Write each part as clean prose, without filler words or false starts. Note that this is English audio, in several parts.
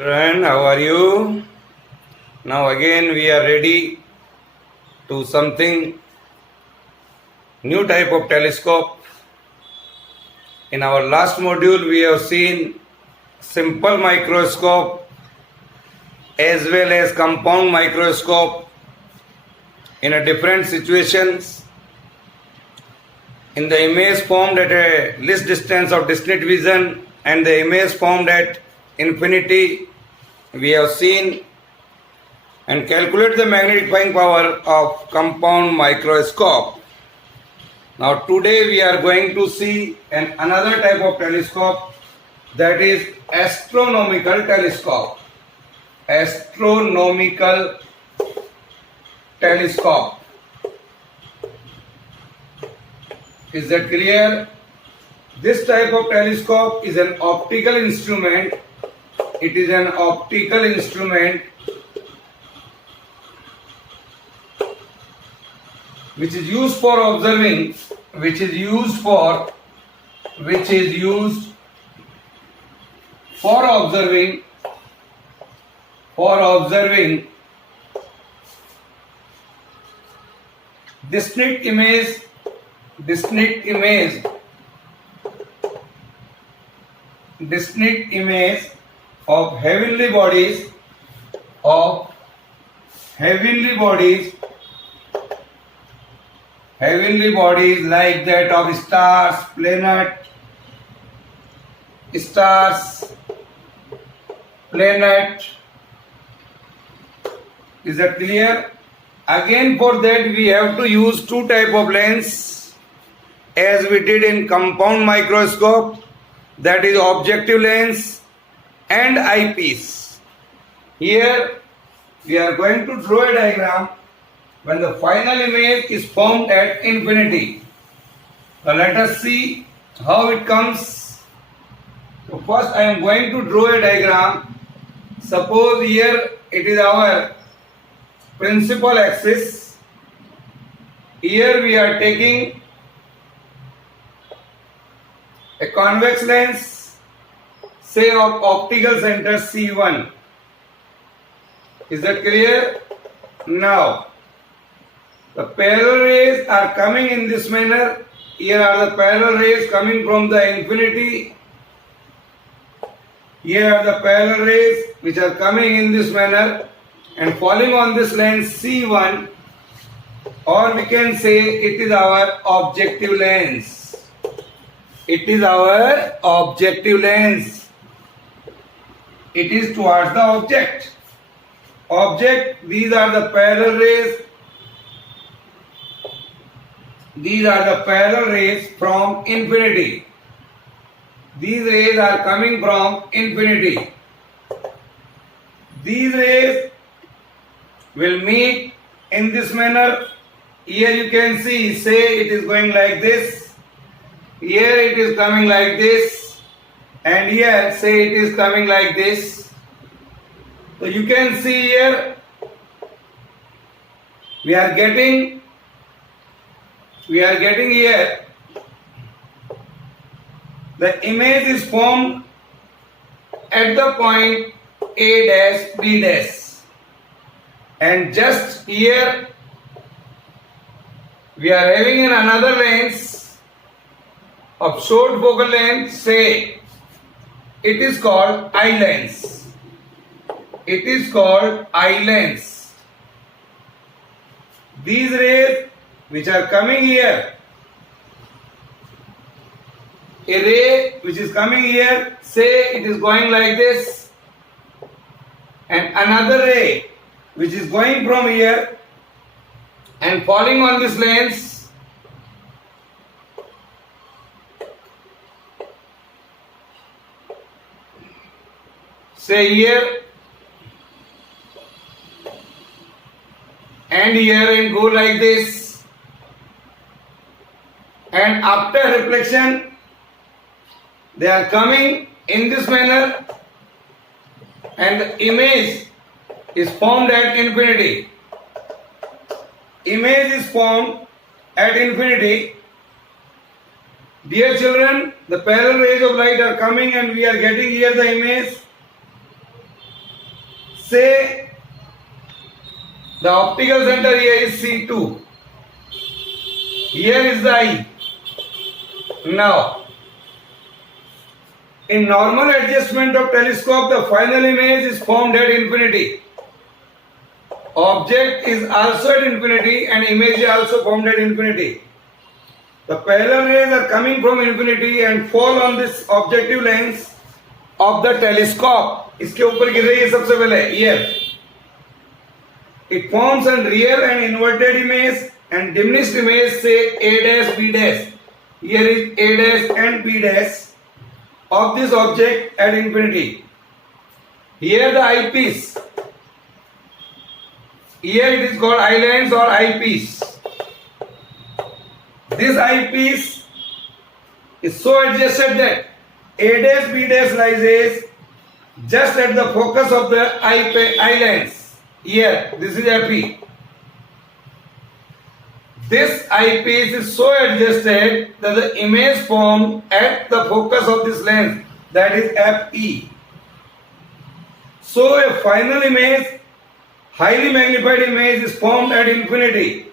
Children, how are you? Now again we are ready to something new type of telescope. In our last module we have seen simple microscope as well as compound microscope in a different situations. In the image formed at a least distance of distinct vision and the image formed at infinity, we have seen and calculate the magnifying power of compound microscope. Now today we are going to see another type of telescope, that is astronomical telescope. Astronomical telescope. Is that clear? This type of telescope is an optical instrument. It is an optical instrument which is used for observing, distinct image of heavenly bodies like that of stars, planet. Is that clear? Again, for that we have to use two type of lens as we did in compound microscope, that is objective lens and eyepiece. Here we are going to draw a diagram when the final image is formed at infinity. Now let us see how it comes. So first I am going to draw a diagram. Suppose here it is our principal axis. Here we are taking a convex lens, say of optical center C1. Is that clear? Now the parallel rays are coming in this manner. Here are the parallel rays coming from the infinity. Here are the parallel rays which are coming in this manner and falling on this lens C1, or we can say it is our objective lens. It is our objective lens. It is towards the object. These are the parallel rays. These are the parallel rays from infinity. These rays are coming from infinity. These rays will meet in this manner. Here you can see, say it is going like this. Here it is coming like this. And here, say it is coming like this. So you can see here, we are getting here, the image is formed at the point A dash B dash, and just here we are having another lens of short focal length, say it is called eye lens. It is called eye lens. These rays which are coming here, a ray which is coming here, say it is going like this, and another ray which is going from here and falling on this lens, say here and here, and go like this, and after reflection they are coming in this manner and the image is formed at infinity. Image is formed at infinity. Dear children, the parallel rays of light are coming and we are getting here the image. say the optical center here is C2. Here is the eye. Now, in normal adjustment of telescope, the final image is formed at infinity. Object is also at infinity and image is also formed at infinity. The parallel rays are coming from infinity and fall on this objective lens of the telescope. इसके ऊपर गिर रही है सबसे पहले here. It forms a real and inverted image and diminished image, say A dash B dash. Here is A dash and B dash of this object at infinity. Here the eyepiece. Here it is called eye lens or eyepiece. This eyepiece is so adjusted that A dash B dash rises just at the focus of the eye lens. Here, this is FE. This eyepiece is so adjusted that the image formed at the focus of this lens, that is FE. So a final image, highly magnified image, is formed at infinity.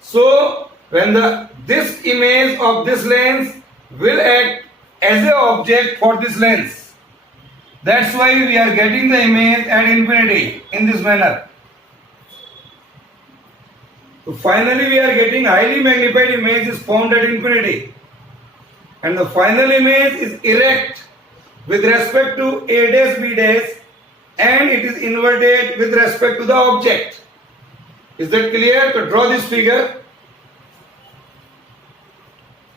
So when this image of this lens will act as an object for this lens. That's why we are getting the image at infinity in this manner. So finally we are getting highly magnified image is formed at infinity. And the final image is erect with respect to A dash B dash and it is inverted with respect to the object. Is that clear? To draw this figure.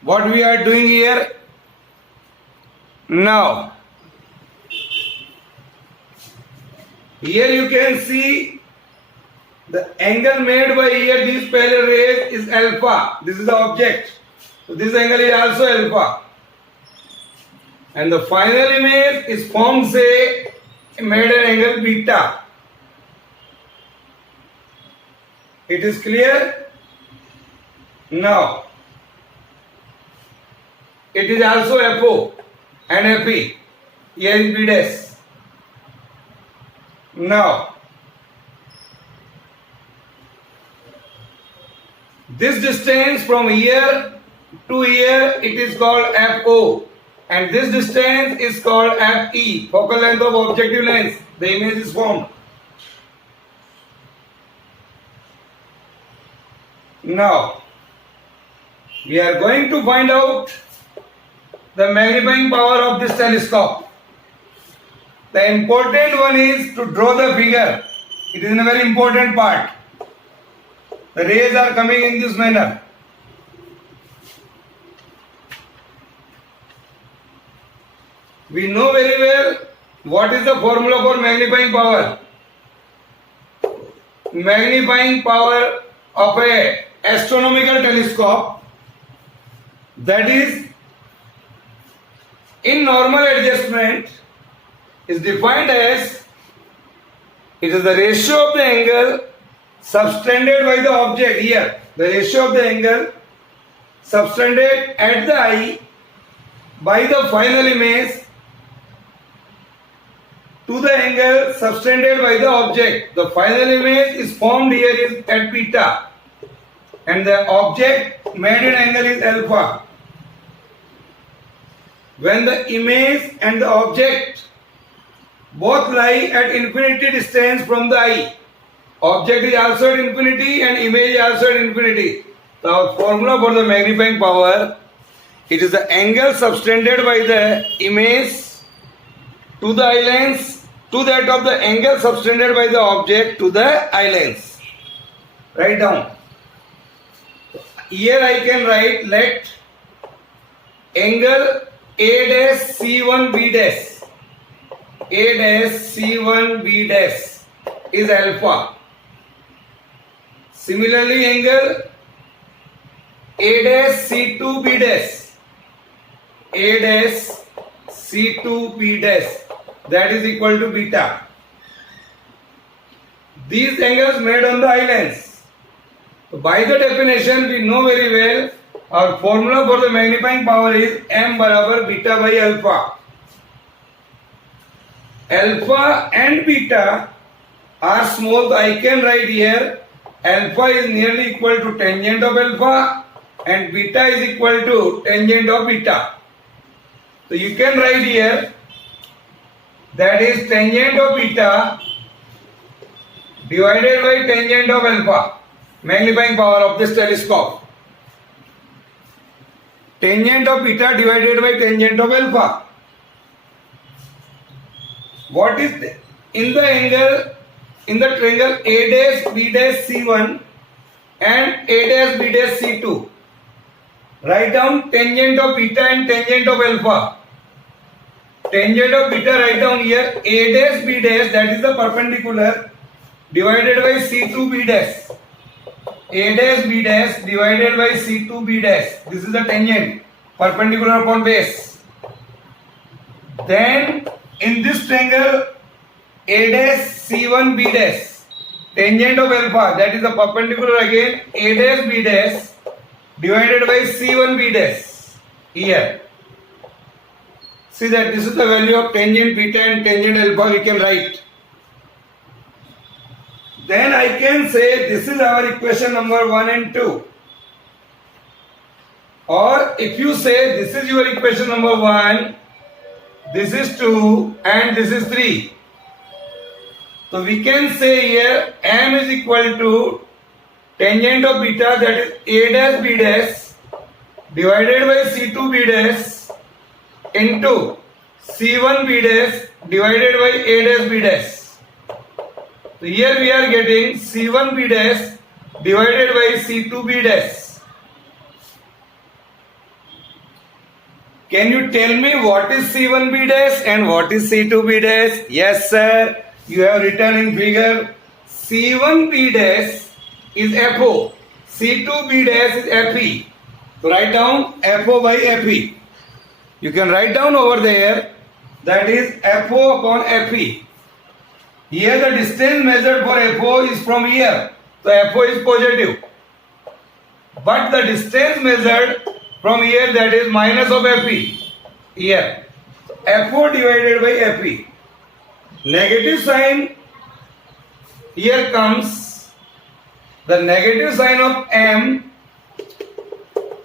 What we are doing here now. Here you can see the angle made by here these parallel rays is alpha. This is the object. So this angle is also alpha. And the final image is formed, say, made an angle beta. It is clear? Now, it is also FO and FE. Here is B dash. Now, this distance from here to here, it is called FO, and this distance is called FE, focal length of objective lens. The image is formed. Now, we are going to find out the magnifying power of this telescope. The important one is to draw the figure. It is a very important part. The rays are coming in this manner. We know very well what is the formula for magnifying power. Magnifying power of an astronomical telescope, that is in normal adjustment, is defined as it is the ratio of the angle subtended by the object here. The ratio of the angle subtended at the eye by the final image to the angle subtended by the object. The final image is formed here is at beta and the object made an angle is alpha. When the image and the object both lie at infinity distance from the eye, object is also at infinity and image is also at infinity. The formula for the magnifying power, it is the angle subtended by the image to the eye lens to that of the angle subtended by the object to the eye lens. Write down. Here I can write, let angle A dash C1 B dash, A dash C1 B dash is alpha. Similarly, angle A dash C2 B dash, A dash C2 B dash, that is equal to beta. These angles made on the eye lens. So by the definition, we know very well our formula for the magnifying power is m barabar beta by alpha. Alpha and beta r small, so I can write here alpha is nearly equal to tangent of alpha and beta is equal to tangent of beta. So you can write here that is tangent of beta divided by tangent of alpha, magnifying power of this telescope. Tangent of beta divided by tangent of alpha. What is in the angle, in the triangle A dash B dash C1 and A dash B dash C2? Write down tangent of beta and tangent of alpha. Tangent of beta write down here A dash B dash, that is the perpendicular, divided by C2 B dash. A dash B dash divided by C2 B dash. This is the tangent, perpendicular upon base. Then in this triangle A dash C1 B dash, tangent of alpha, that is the perpendicular again, A dash B dash divided by C1 B dash. Here see that this is the value of tangent beta and tangent alpha we can write. Then I can say this is our equation number 1 and 2. Or if you say this is your equation number 1, this is 2 and this is 3. So we can say here m is equal to tangent of beta, that is A dash B dash divided by C2 B dash into C1 B dash divided by A dash B dash. So here we are getting C1 B dash divided by C2 B dash. Can you tell me what is C1 B dash and what is C2 B dash? Yes sir, you have written in figure C1 B dash is FO, C2 B dash is FE. So write down FO by FE. You can write down over there that is FO upon FE. Here the distance measured for FO is from here, so FO is positive. But the distance measured from here, that is minus of FE. Here, FO divided by FE. Negative sign here comes. The negative sign of M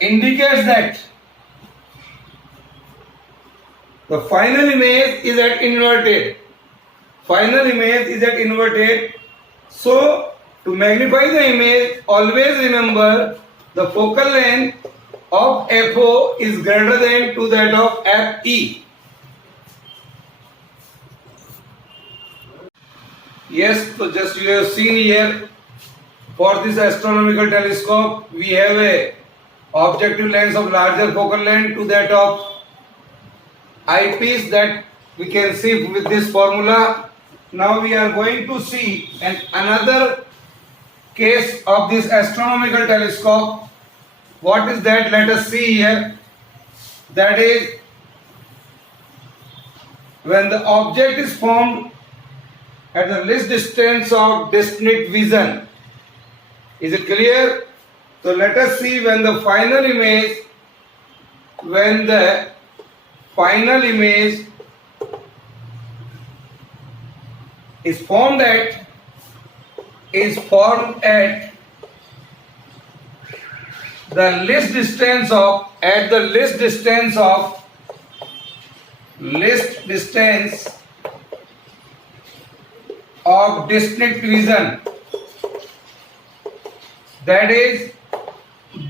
indicates that the final image is at inverted. Final image is at inverted. So to magnify the image, always remember the focal length of FO is greater than to that of FE. Yes, so just you have seen here, for this astronomical telescope we have a objective lens of larger focal length to that of eyepiece, that we can see with this formula. Now we are going to see another case of this astronomical telescope. What is that? Let us see here. That is when the object is formed at the least distance of distinct vision. Is it clear? So let us see when the final image, is formed at the least distance of distinct vision, that is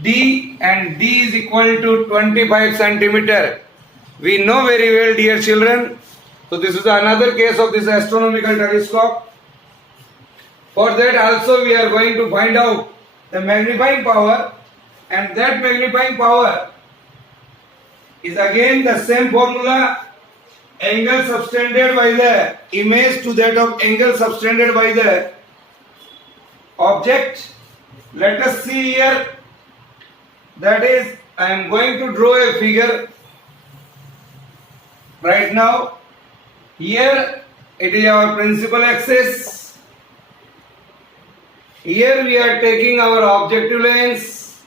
D, and D is equal to 25 centimeter. We know very well, dear children. So this is another case of this astronomical telescope. For that also we are going to find out the magnifying power, and that magnifying power is again the same formula, angle subtended by the image to that of angle subtended by the object. Let us see here, that is, I am going to draw a figure right now. Here it is our principal axis. Here we are taking our objective lens.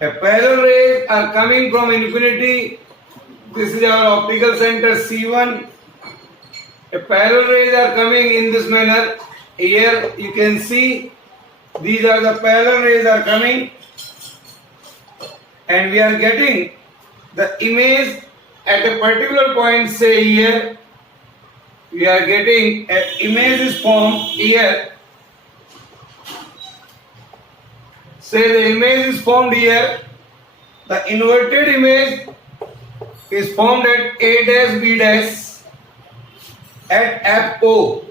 A parallel rays are coming from infinity. This is our optical center C1. A parallel rays are coming in this manner. Here you can see these are the parallel rays are coming, and we are getting the image at a particular point. Say here we are getting an image is formed here. Say the image is formed here. The inverted image is formed at A dash B dash at FO.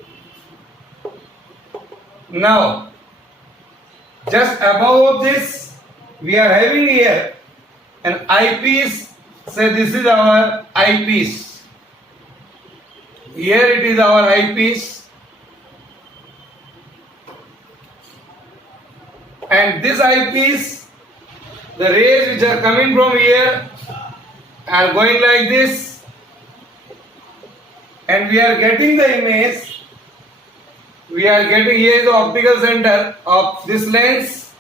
Now, just above this, we are having here an eyepiece. Say this is our eyepiece. Here it is our eyepiece. And this eyepiece, the rays which are coming from here are going like this. And we are getting the image. We are getting here the optical center of this lens.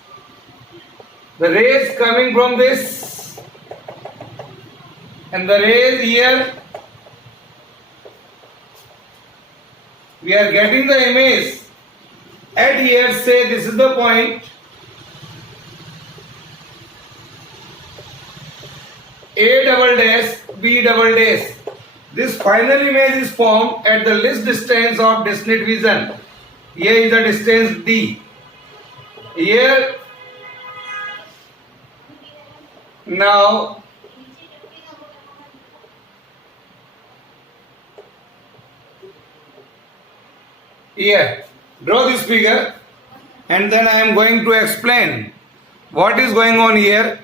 The rays coming from this, and the rays here. We are getting the image at here. Say this is the point. A double dash B double dash. This final image is formed at the least distance of distinct vision. Here is the distance D. Here now here draw this figure, and then I am going to explain what is going on here.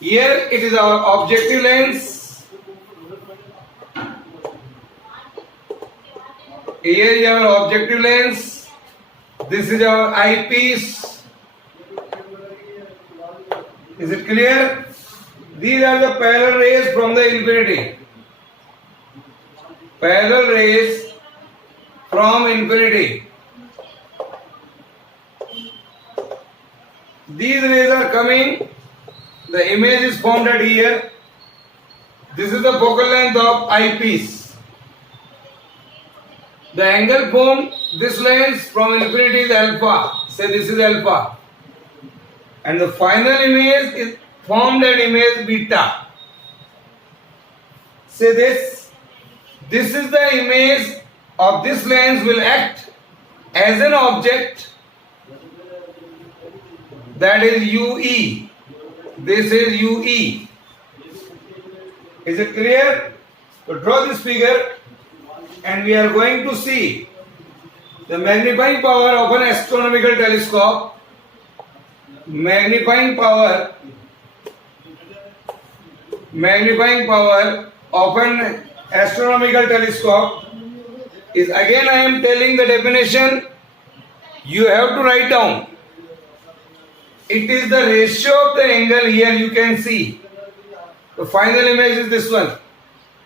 Here it is our objective lens. Here is our objective lens. This is our eyepiece. Is it clear? These are the parallel rays from the infinity. Parallel rays from infinity. These rays are coming. The image is formed at here. This is the focal length of eyepiece. The angle formed, this lens from infinity is alpha. Say this is alpha. And the final image is formed at image beta. Say this. This is the image of this lens will act as an object, that is UE. This is UE. Is it clear? So draw this figure, and we are going to see the magnifying power of an astronomical telescope. Magnifying power of an astronomical telescope is, again I am telling the definition, you have to write down. It is the ratio of the angle. Here you can see the final image is this one.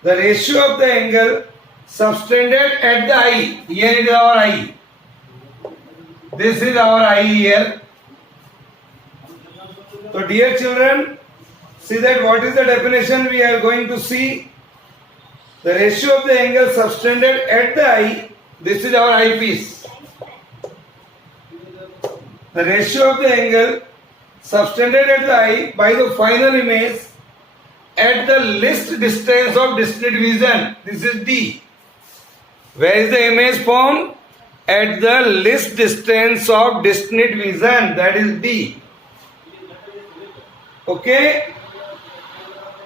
The ratio of the angle subtended at the eye. Here is our eye. This is our eye here. So dear children, see that what is the definition we are going to see. The ratio of the angle subtended at the eye. This is our eyepiece. The ratio of the angle subtended at the eye by the final image at the least distance of distinct vision. This is D. Where is the image formed? At the least distance of distinct vision. That is D. Okay?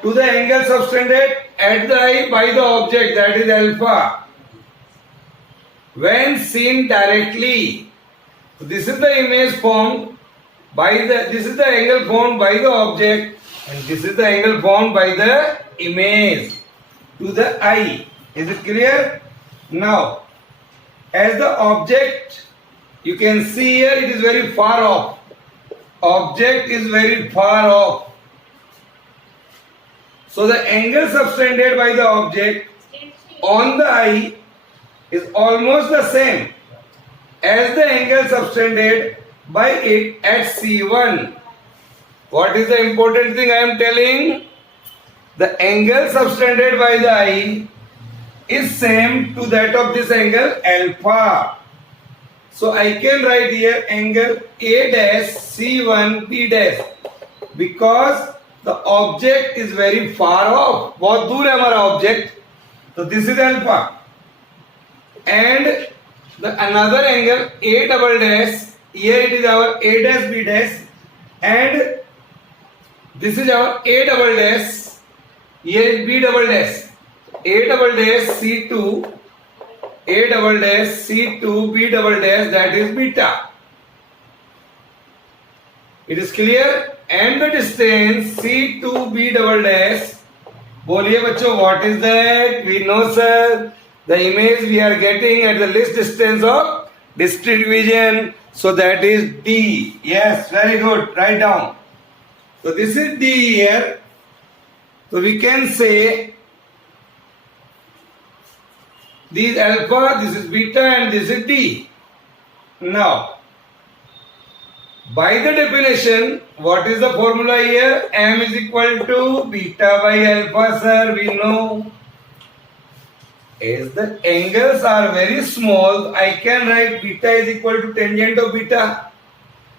To the angle subtended at the eye by the object, that is alpha. When seen directly, this is the image formed by the, this is the angle formed by the object, and this is the angle formed by the image to the eye. Is it clear? Now, as the object, you can see here it is very far off. Object is very far off. So the angle subtended by the object on the eye is almost the same as the angle subtended by it at C1. What is the important thing I am telling? The angle subtended by the eye is same to that of this angle alpha. So I can write here angle A dash C1 B dash because the object is very far off. बहुत दूर है हमारा object. So this is alpha. And the another angle A double dash, here it is our A dash B dash, and this is our A double dash, here is B double dash. A double dash C2, A double dash C2 B double dash, that is beta. It is clear? And the distance C2 B double dash, बोलिए बच्चों, what is that? We know sir, the image we are getting at the least distance of discrete division, so that is D. Yes, very good, write down. So this is D here. So we can say this is alpha, this is beta, and this is D. Now, by the definition, what is the formula here? M is equal to beta by alpha, sir, we know. As the angles are very small, I can write beta is equal to tangent of beta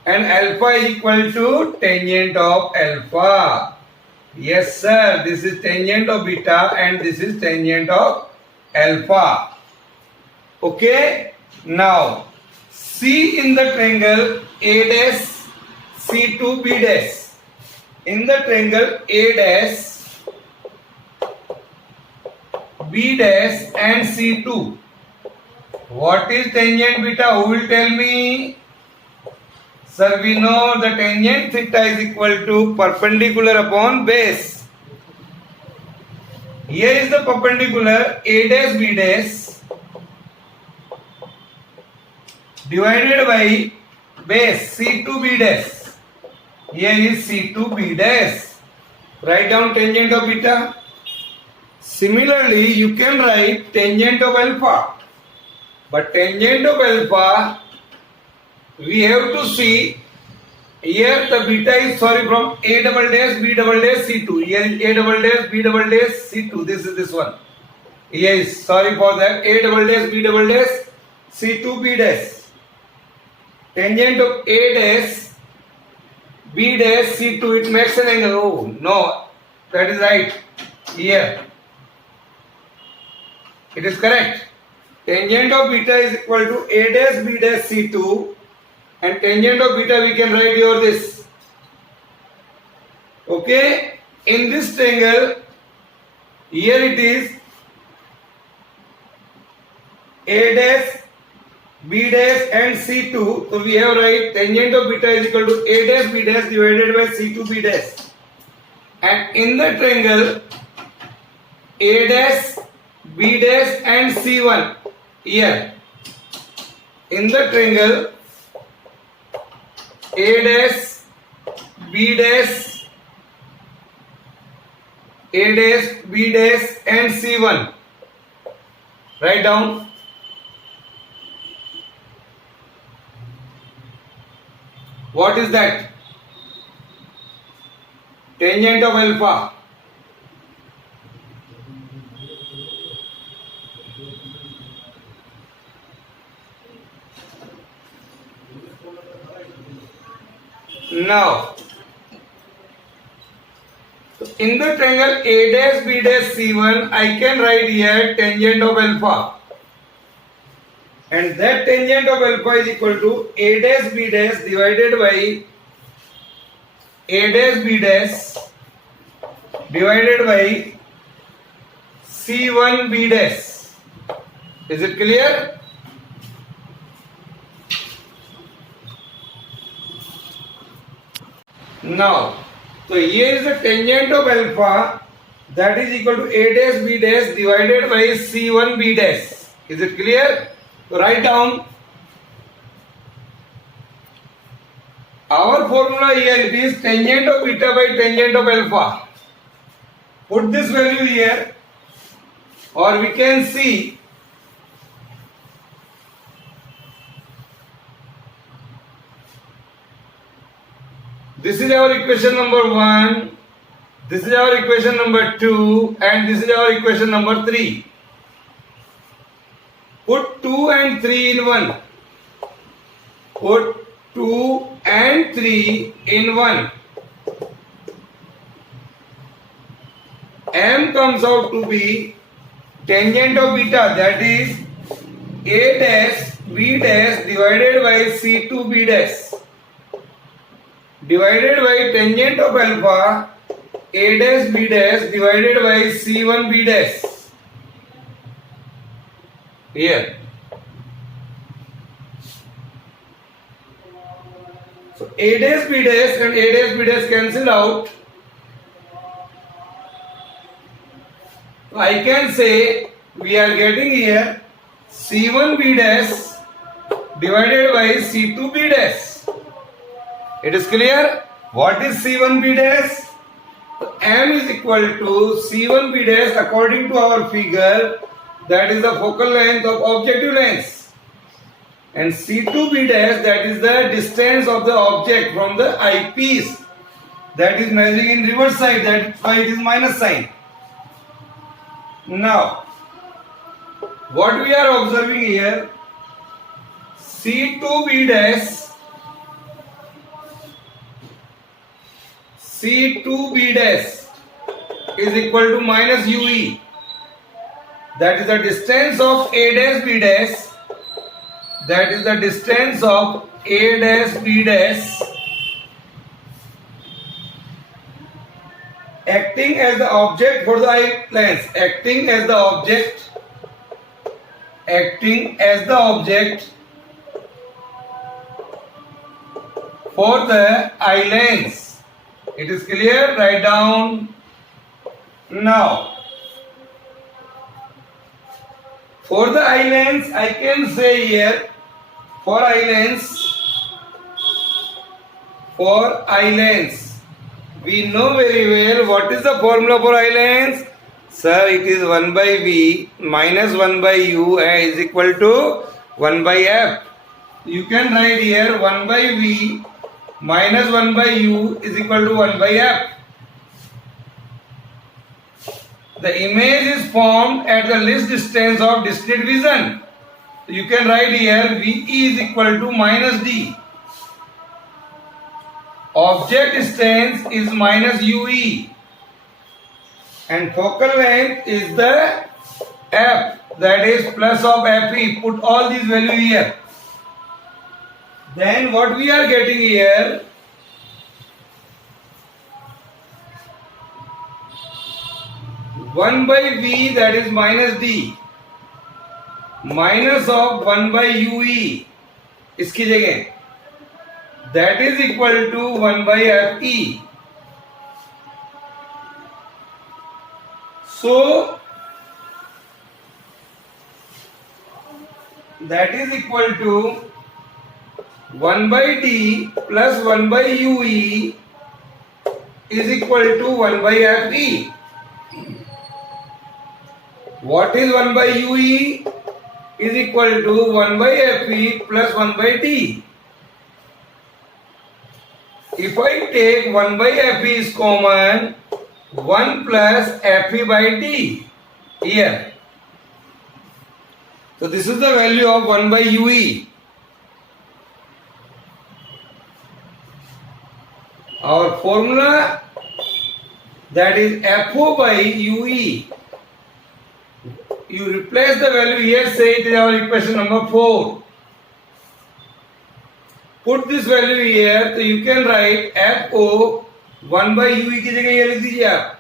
and alpha is equal to tangent of alpha. Yes, sir, this is tangent of beta and this is tangent of alpha. Okay, now C in the triangle A dash C2 B dash. In the triangle A dash B dash and C2. What is tangent beta? Who will tell me? Sir, we know the tangent theta is equal to perpendicular upon base. Here is the perpendicular A dash B dash divided by base C2 B dash. Here is C2 B dash. Write down tangent of beta. Similarly, you can write tangent of alpha. But tangent of alpha, we have to see here the beta is from A double dash B double dash C2. Here is A double dash B double dash C2. This is this one. Yes, sorry for that. A double dash B double dash C2 B dash. Tangent of A dash B dash C2, it makes an angle. Oh no, that is right. Here it is correct. Tangent of beta is equal to A dash B dash C2, and tangent of beta we can write here this. Okay, in this triangle, here it is A dash B dash and C2. So we have write tangent of beta is equal to A dash B dash divided by C2 B dash. And in the triangle A dash B dash and C1, here in the triangle A dash B dash A dash B dash and C1, write down. What is that? Tangent of alpha. Now, in the triangle A dash B dash C1, I can write here tangent of alpha. And that tangent of alpha is equal to A dash B dash divided by A dash B dash divided by C1 B dash. Is it clear? Now, so here is the tangent of alpha, that is equal to A dash B dash divided by C1 B dash. Is it clear? So write down. Our formula here, it is tangent of beta by tangent of alpha. Put this value here, or we can see this is our equation number 1, this is our equation number 2, and this is our equation number 3. Put 2 and 3 in 1. Put 2 and 3 in 1. M comes out to be tangent of beta, that is A dash B dash divided by C2 B dash divided by tangent of alpha A dash B dash divided by C1 B dash. Here. So A dash B dash and A dash B dash cancel out. So I can say we are getting here C1 B dash divided by C2 B dash. It is clear? What is C1 B dash? M is equal to C1 B dash according to our figure, that is the focal length of objective lens, and C2 B dash, that is the distance of the object from the eyepiece, that is measuring in reverse side, that's why it is minus sign. Now what we are observing here, C2 B dash is equal to minus UE, that is the distance of A dash B dash, that is the distance of A dash B dash acting as the object for the eye lens, acting as the object for the eye lens. It is clear? Write down. Now for the eye lens, I can say here, for eye lens, we know very well what is the formula for eye lens. Sir, it is 1 by V minus 1 by U is equal to 1 by F. You can write here 1 by V minus 1 by U is equal to 1 by F. The image is formed at the least distance of discrete vision. You can write here VE is equal to minus D. Object distance is minus UE. And focal length is the F, that is plus of FE. Put all these values here. Then what we are getting here, one by V, that is minus D, minus of 1 by UE, इसकी जगह, that is equal to 1 by FE. So that is equal to 1 by D plus 1 by UE is equal to 1 by FE. What is 1 by UE? Is equal to 1 by FE plus 1 by D. If I take 1 by FE is common, 1 plus FE by D here. So this is the value of 1 by UE. Our formula, that is FO by UE. You replace the value here, say it is our equation number 4. Put this value here, so you can write FO 1 by UE की जगह ये लिख दीजिए आप.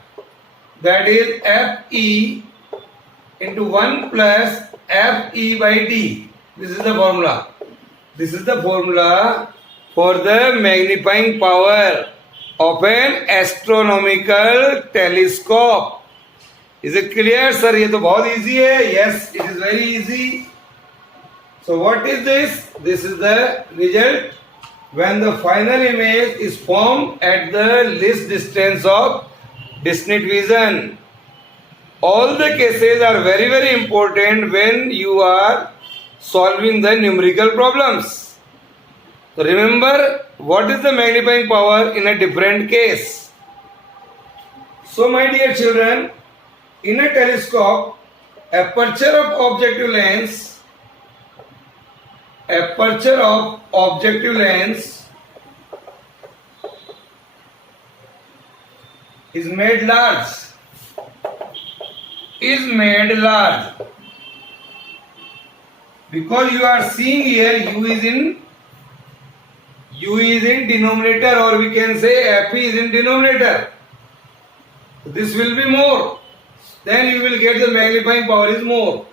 That is FE into 1 plus FE by D. This is the formula. This is the formula for the magnifying power of an astronomical telescope. Is it clear, sir? ये तो बहुत easy है. Yes, it is very easy. So what is this? This is the result when the final image is formed at the least distance of distant vision. All the cases are very, very important when you are solving the numerical problems. So remember, what is the magnifying power in a different case? So my dear children, in a telescope, aperture of objective lens aperture of objective lens is made large. Is made large. Because you are seeing here U is in denominator, or we can say F is in denominator. This will be more. Then you will get the magnifying power is more.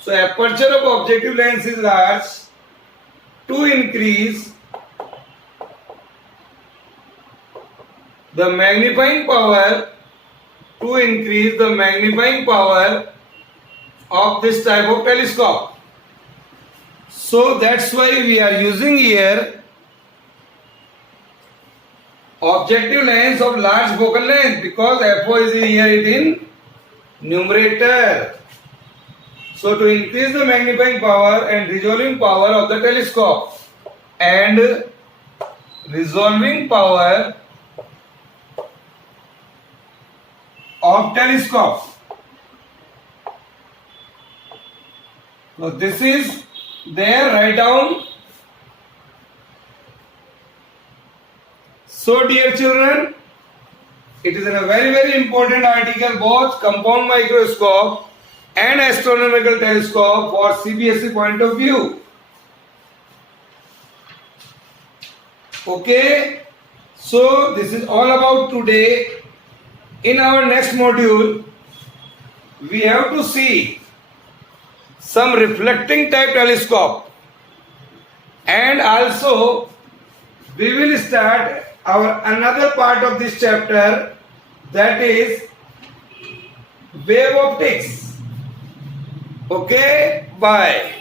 So aperture of objective lens is large. To increase the magnifying power, to increase the magnifying power of this type of telescope. So that's why we are using here objective lens of large focal length, because FO is here it in numerator. So to increase the magnifying power and resolving power of the telescope, and resolving power of telescope. So this is there, write down. So dear children, it is a very important article, both compound microscope and astronomical telescope for CBSE point of view. Okay, so this is all about today. In our next module, we have to see some reflecting type telescope, and also we will start our another part of this chapter, that is wave optics. Okay, bye.